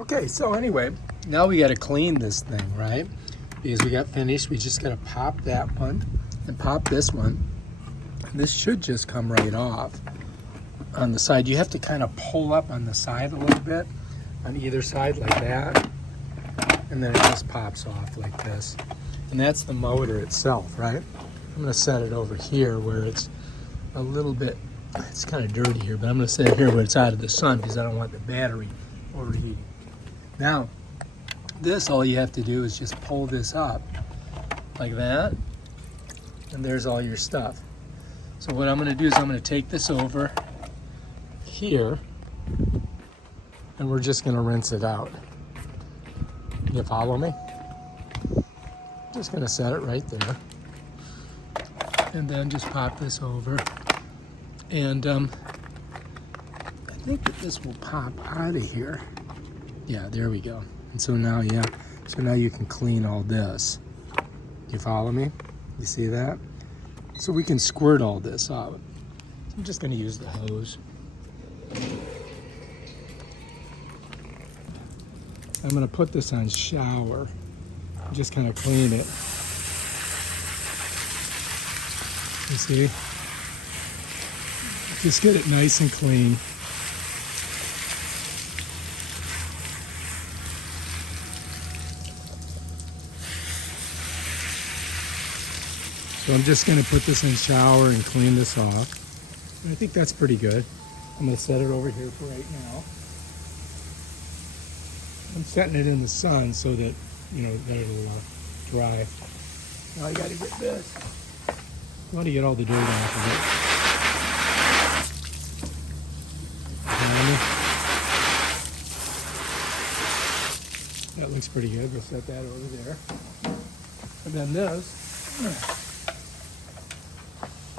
Okay, so anyway, now we got to clean this thing, right? Because we got finished, we just got to pop that one and pop this one. And this should just come right off on the side. You have to kind of pull up on the side a little bit on either side like that. And then it just pops off like this. And that's the motor itself, right? I'm going to set it over here where it's a little bit, it's kind of dirty here, but I'm going to set it here where it's out of the sun because I don't want the battery overheating. Now, this, all you have to do is just pull this up like that, and there's all your stuff. So what I'm going to do is I'm going to take this over here, and we're just going to rinse it out. You follow me? Just going to set it right there, and then just pop this over, and I think that this will pop out of here. Yeah, there we go. And so now, yeah, so now you can clean all this. You follow me? You see that? So we can squirt all this out. So I'm just going to use the hose. I'm going to put this on shower. Just kind of clean it. You see? Just get it nice and clean. So I'm just going to put this in shower and clean this off. I think that's pretty good. I'm going to set it over here for right now. I'm setting it in the sun so that, you know, that it'll dry. Now I got to get this. I want to get all the dirt off of it. That looks pretty good. We'll set that over there. And then this.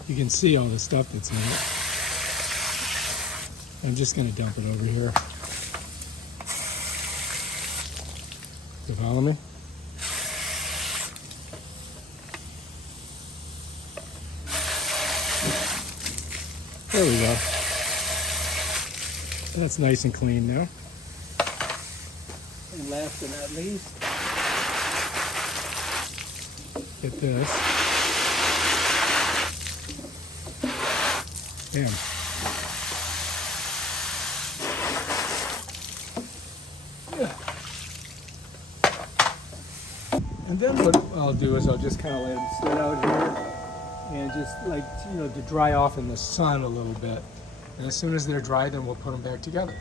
You can see all the stuff that's in it. I'm just going to dump it over here. You follow me? There we go. That's nice and clean now. And last but not least, get this. Bam. Yeah. And then what I'll do is I'll just kind of let them sit out here and just like, you know, to dry off in the sun a little bit. And as soon as they're dry, then we'll put them back together.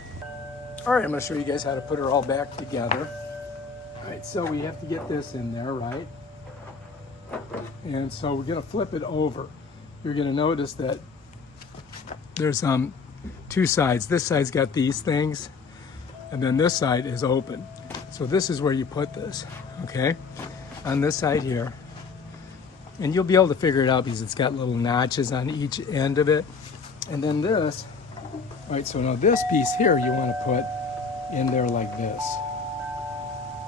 All right, I'm going to show you guys how to put it all back together. All right, so we have to get this in there, right? And so we're going to flip it over. You're going to notice that there's two sides. This side's got these things, and then this side is open. So this is where you put this, okay? On this side here. And you'll be able to figure it out because it's got little notches on each end of it. And then this, all right, so now this piece here you want to put in there like this.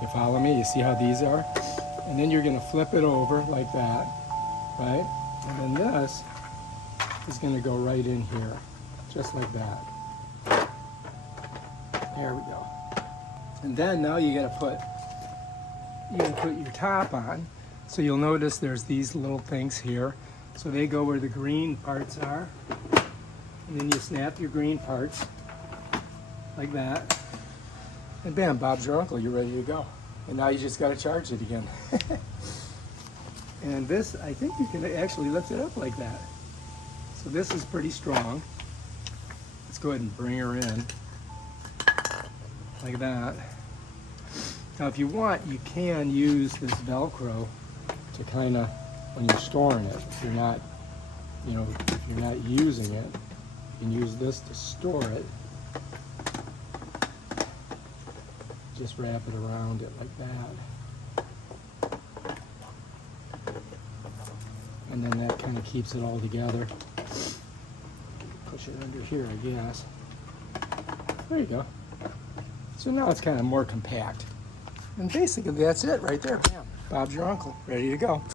You follow me? You see how these are? And then you're going to flip it over like that, right? And then this is going to go right in here, just like that. There we go. And then now you got to put your top on. So you'll notice there's these little things here. So they go where the green parts are. And then you snap your green parts like that. And bam, Bob's your uncle, you're ready to go. And now you just got to charge it again. And this, I think you can actually lift it up like that. So this is pretty strong. Let's go ahead and bring her in like that. Now if you want, you can use this Velcro to kind of, when you're storing it, if you're not, you know, if you're not using it, you can use this to store it. Just wrap it around it like that. And then that kind of keeps it all together. Push it under here, I guess. There you go. So now it's kind of more compact. And basically that's it right there. Bam. Bob's your uncle, ready to go.